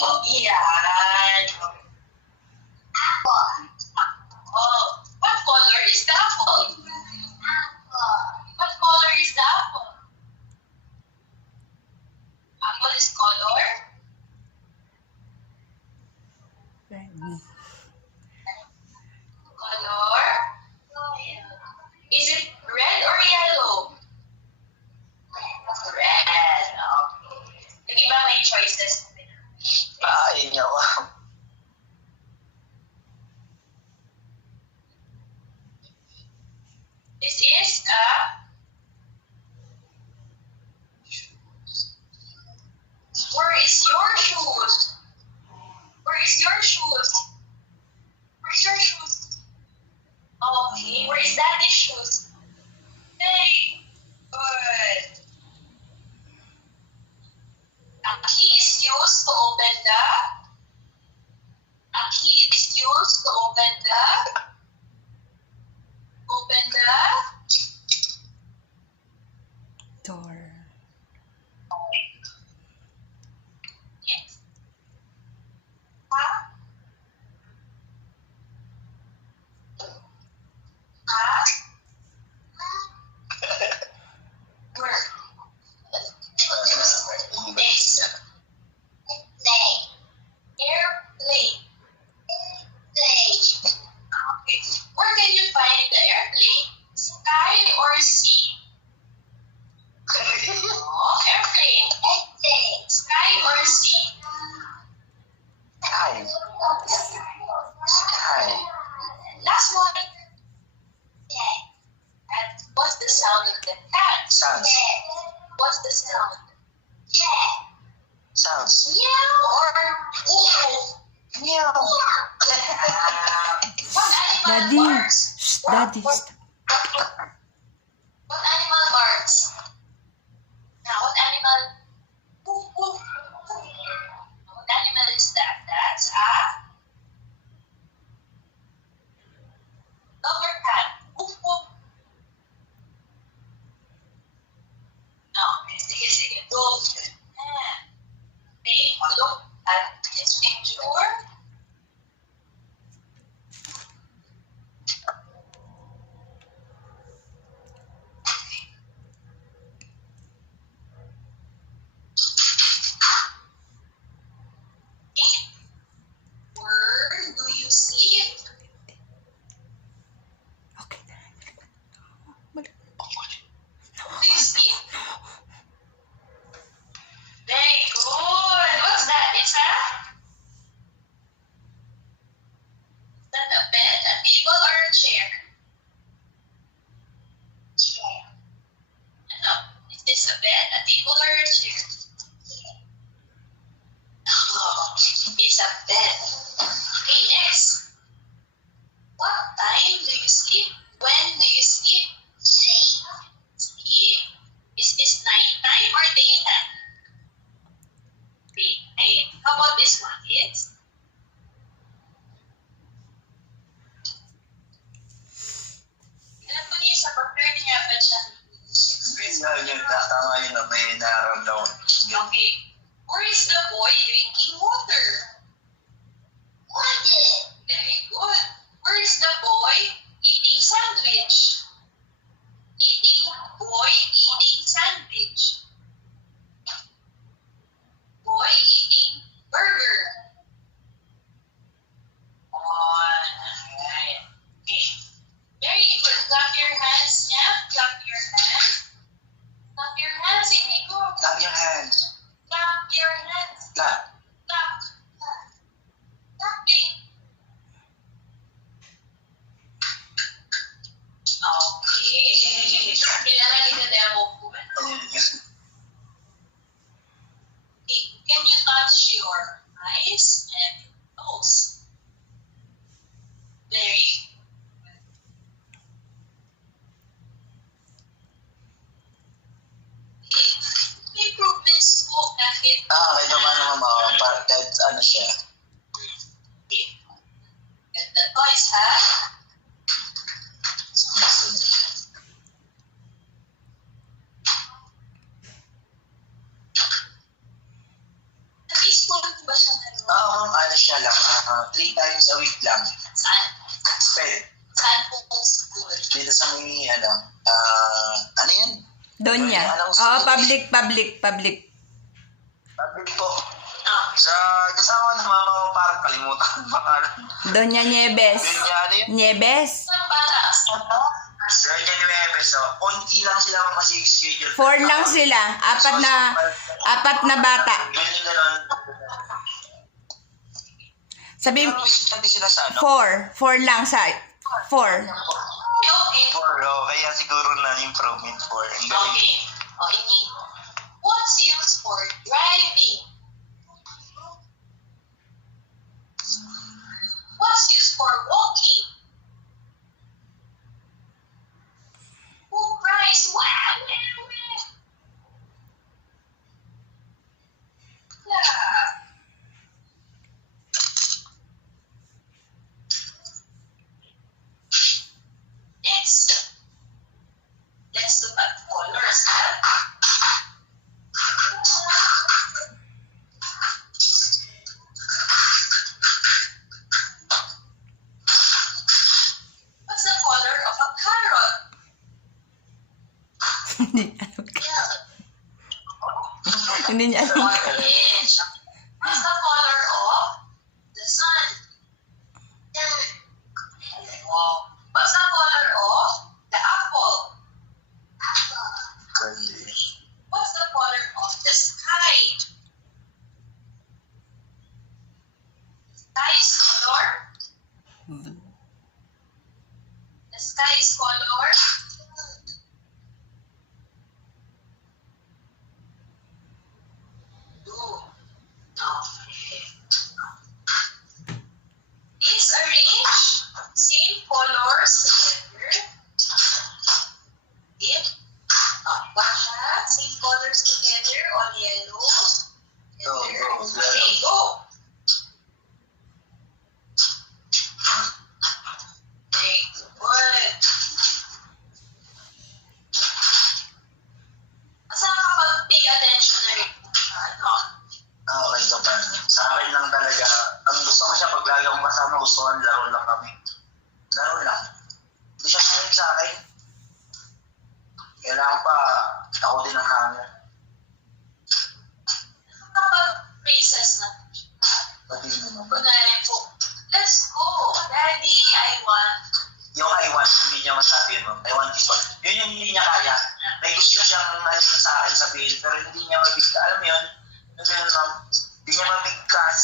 Yan. Oh, what color is the apple? What color is the apple? Apple is color? Color? Is it red or yellow? Red. Okay. Yung iba may choices. Ayun niyo. This is a where is your shoes? Where is your shoes? Where's your shoes? Okay, where is daddy's shoes? Hey, good. A key is used to open the. A key is used to open the. Open the. Door. Yes. Where? This. Airplane. Okay. Where can you find the airplane? Sky or sea? Oh, airplane. Sky or sea? Sky. Sky. Last one. And what's the sound of the cat? Sounds. What's the sound? Sounds. Meow or Meow. what animal Daddy. barks? Shh, Daddy. What animal barks? Now, what animal? Woof, woof. What animal is that? That's a dog or cat. Woof, woof. No, sige, sige. Dolphin. Okay, look at this picture. Where do you sleep? Okay. Where do you sleep? Very good. What's that? It's is that a bed, a table, or a chair? No. Is this a bed, a table, or a chair? Oh, it's a bed. Okay, next. What time do you sleep? When do you sleep? Sleep. Is this nighttime or daytime? Daytime. How about this one, kids? Alam ko niya sa pag-turn niya ba siya express? Yun, tama yun. May nararamdaman. Okay. Where is the boy drinking water? Very good. Where is the boy eating sandwich? Boy eating sandwich. Boy eating burger. Alright. Okay. Very good. Clap your hands, yeah? Clap your hands. Clap your hands, Inigo. Clap your hands. Clap your hands. Clap. Clap. Clapping. Okay. Kailangan ina-demo ko. Ayun yun. Okay. Can you touch your eyes and nose? Very good. Okay. May improvements po kahit Kahit naman naman kahit ano siya. the toys have na-school ko ba siya na siya lang, 3 times a week lang. Saan? Pwede. Saan po school? Dito sa may, ano yan? Donya. Anong Oo, school? public. Public po. Ah, Sa kasama ng mama ko, parang kalimutan ang pangalan. Donya Nieves. Yun nga, ano yun? Nieves. saan para? Sir Genueve, so, konti lang sila kasi schedule. 4 lang sila. Apat na bata. Yun yung gano'n. Sabi, Pero sabi sila sa ano? 4 lang sa 4. Okay. Kaya siguro na improvement 4. Ang galing. Okay. O, ini. What's used for driving? What's used for walking? Oh, price. Wow. Yeah. Next, let's look at colors. What's the color of a carrot? Hindi niya alam. Orange. What's the color of the sun? What's the color of the apple? Ganda. What's the color of the sky? Sky is color. The sky is color. Blue. Okay. Please arrange same colors together. Okay. Watch that. Same colors together. All yellow. Go, go, go. Okay, go. Very good. Basta nakapag-pay attention na rin po siya. Ano? Okay, so pa. Sa akin lang talaga, ang gusto ko siya pag lagi akong kasama, gusto ko laro lang kami. Laro lang. Hindi siya mahilig sa akin. Kailangan pa, ako din ang hanger. Nakapag-princess na. Pati naman. Kunwari po, let's go. Daddy, I want. Yung I want, hindi niya masabi yun. I want this one. Yun yung hindi niya kaya. May gusto siyang sa akin sabihin, pero hindi niya mabigka. Alam mo yun? Hindi niya mabigkas.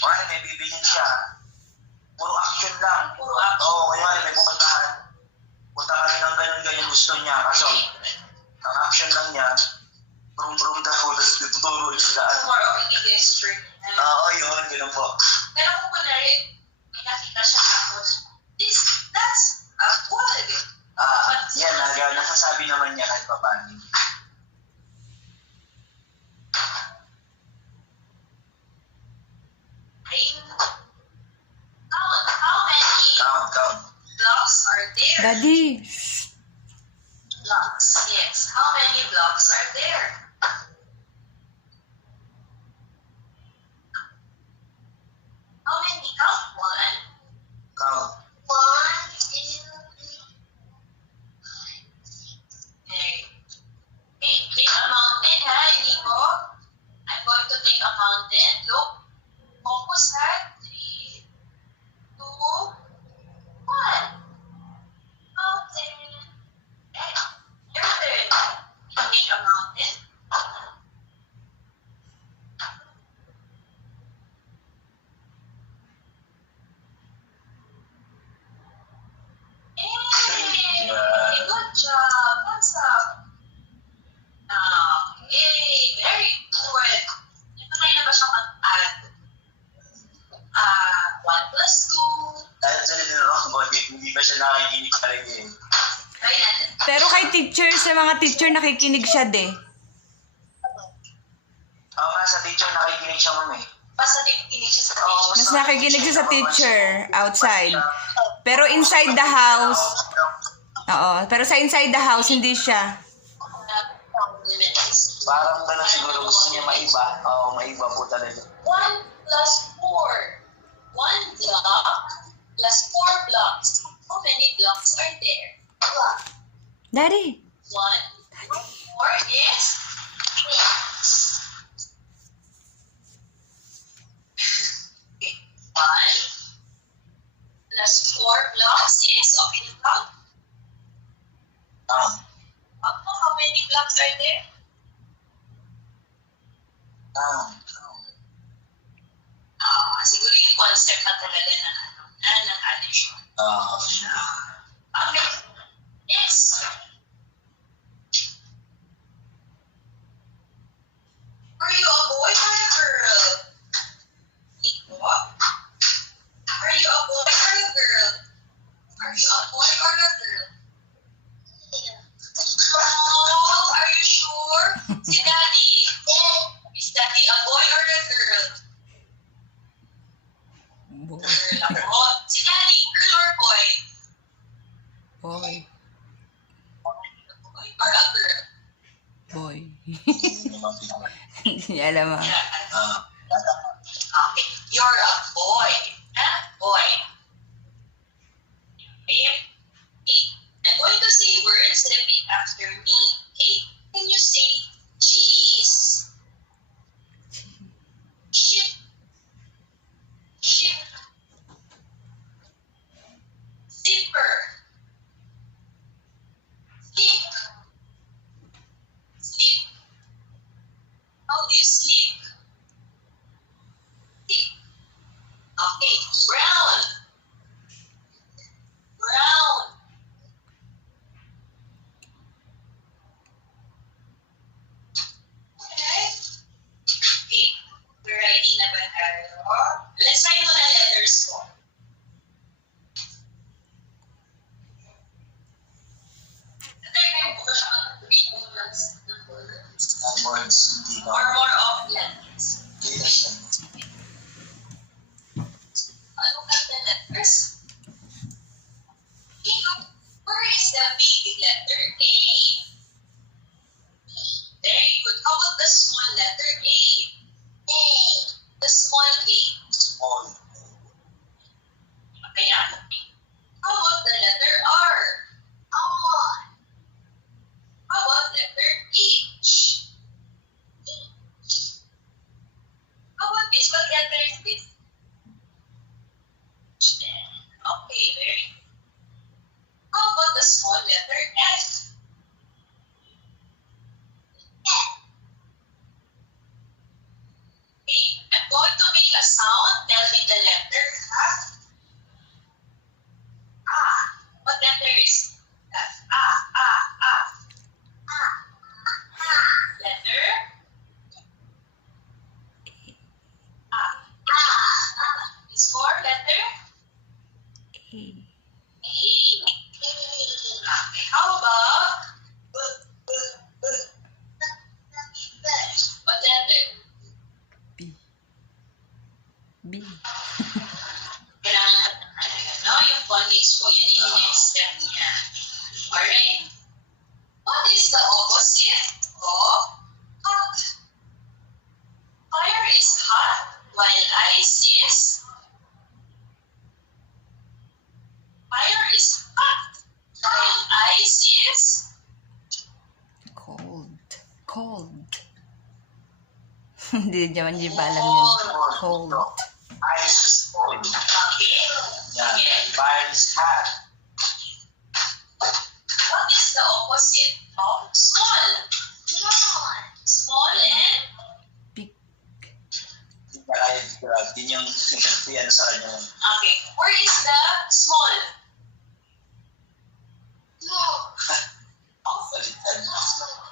Kaya may bibilin siya. Puro action lang. Puro action. Oo, kaya may pupuntahan. Punta kami ng ganun-ganyan gusto niya. Kaso, ang action lang niya, brum-brum daw, tapos tuturo yung daan. More of a gesture. Oo, yun, ganun po. Pero kung kunwari, may nakita siya tapos, that's a good. Yan, nasasabi naman niya kahit pa paano. How many Count. blocks are there? Daddy. Blocks, yes. How many blocks are there? How many? Count one. Count. 1, 2, 3. Okay, take a mountain, ha, Nico? I'm going to take a mountain. Look, focus, ha? 3, 2, 1. Mountain. Okay, your turn. Take a mountain. Hey, good job. What's up? Okay, very good. Natry na ba siyang mag-add? 1 plus 2. Dahil sa nilaro ko, hindi ba siya nakikinig talaga eh. Try natin. Pero kay teacher, sa mga teacher nakikinig siya de. Oo nga, sa teacher nakikinig siya ma'am eh. Basta tinig siya sa Oo, page. Mas nakikinig siya sa teacher outside. Pero inside the house, pero sa inside the house, hindi siya. Parang gano'n siguro gusto niya maiba. Oo, maiba po talaga. 1 plus 4. One block plus 4 blocks. How many blocks are there? Daddy. 1 plus 4 is 1 plus 4 blocks is, okay na count? How many blocks are there? Siguro yung concept na talaga ng addition. Okay. Next. Are you a boy or a girl? Iko? Are you a boy or a girl? Are you a boy or a girl? Oh, are you sure? Si Daddy. Is Daddy a boy or a girl? Boy. Girl ako. Si Daddy, girl or boy? Boy. Boy or a girl? Boy. Hindi niya alam ah. Okay, you're a boy. Boy. Okay? I'm going to say words, repeat after me. Okay? Can you say cheese? Ship. Ship. Zipper. Sleep. Sleep. How do you sleep? Sleep. Okay, brown. Brown. Okay. Okay, we're ready na ba tayo? Let's try muna letters ko. Letter name ko siya mag-read words or more of letters. Ano ka the letters? Where is the big letter A? Very good. How about the small letter A? A. The small A. Ayan. How about the letter R? R. How about letter H? How about this? What letter is this? Okay, very good. How about the small letter F? Okay, I'm going to make a sound. Tell me the letter F. Ah. What letter is F? Ah. Letter? It's for letter? A. Okay, how about what letter? B. B. Kailangan no? Yung phonics po, yun yung next step niya. Alright. What is the opposite of hot? Fire is hot, while ice is? Fire is hot, while ice is? Cold. Hindi naman di ba alam yun. Cold. Ice is cold. Okay. Sige. Fire is hot. What is the opposite of small? Small and? Big. Din yung sa kanya. Okay. Where is the small?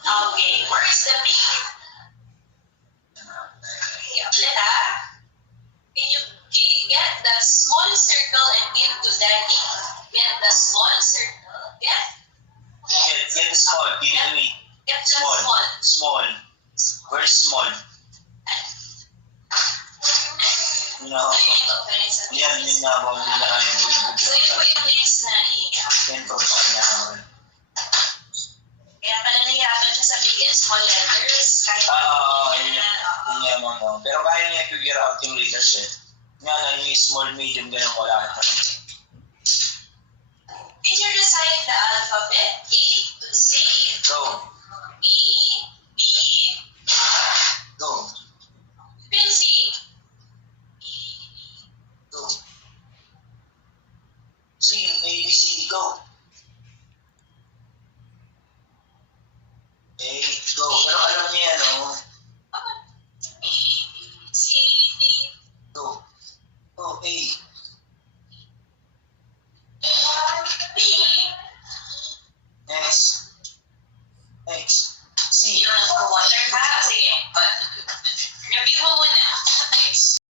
Okay. Where is the big? Okay, ulit Can you get the small circle and give to Daddy? Get the small circle. Get Get small. Give it to me. the small. Small. Where's small? No. Yan nga po. Hindi na kaya. So, yun po yung next na Intro pa niya. Kaya pala nahihirapan siya sa big and small letters. Kahit Yun nga mo. Pero kaya niya figure out yung letters eh. Nga lang yung small, medium, ganun ko lahat. Teacher, recite the alphabet A to Z. Go. A, B, Go. C. Go. C, A, B, C, D, go.